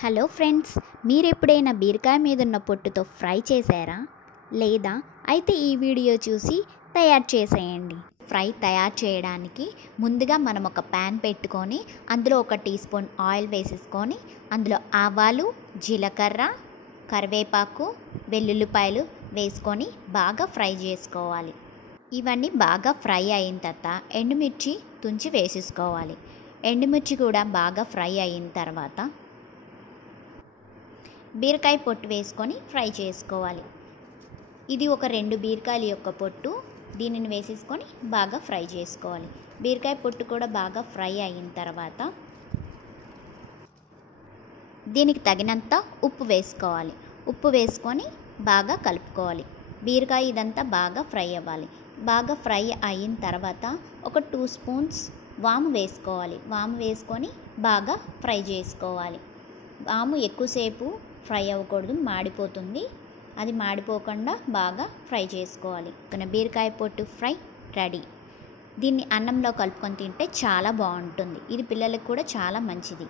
Hello friends, మీరు ఎప్పుడైనా బీరకాయ మీద ఉన్న పొట్టుతో ఫ్రై చేశారా? లేదా అయితే ఈ వీడియో చూసి తయారు చేసేయండి. ఫ్రై తయారు చేయడానికి ముందుగా మనం ఒక ప్యాన్ పెట్టుకొని అందులో 1 టీ స్పూన్ ఆయిల్ వేసేసుకొని అందులో ఆవాలు, జీలకర్ర, కరివేపాకు, వెల్లుల్లిపాయలు వేసుకొని బాగా ఫ్రై చేసుకోవాలి. ఇవన్నీ బాగా ఫ్రై అయిన తర్వాత ఎండుమిర్చి తుంచి వేసేసుకోవాలి. ఎండుమిర్చి కూడా బాగా ఫ్రై అయిన తర్వాత బీరకాయ పొట్టు వేసుకొని ఫ్రై చేసుకోవాలి. ఇది ఒక 2 బీరకాయల యొక్క పొట్టు, దీనిని వేసేసుకొని బాగా ఫ్రై చేసుకోవాలి. బీరకాయ పొట్టు కూడా బాగా ఫ్రై అయిన తర్వాత దీనికి తగినంత ఉప్పు వేసుకోవాలి. ఉప్పు వేసుకొని బాగా కలుపుకోవాలి. బీరకాయ ఇదంతా బాగా ఫ్రై అవ్వాలి. బాగా ఫ్రై అయిన తర్వాత ఒక 2 స్పూన్స్ వాము వేసుకోవాలి. వాము వేసుకొని బాగా ఫ్రై చేసుకోవాలి. వాము ఎక్కువసేపు ఫ్రై అవ్వకూడదు, మాడిపోతుంది. అది మాడిపోకుండా బాగా ఫ్రై చేసుకోవాలి. బీరకాయ పొట్టు ఫ్రై రెడీ. దీన్ని అన్నంలో కలుపుకొని తింటే చాలా బాగుంటుంది. ఇది పిల్లలకు కూడా చాలా మంచిది.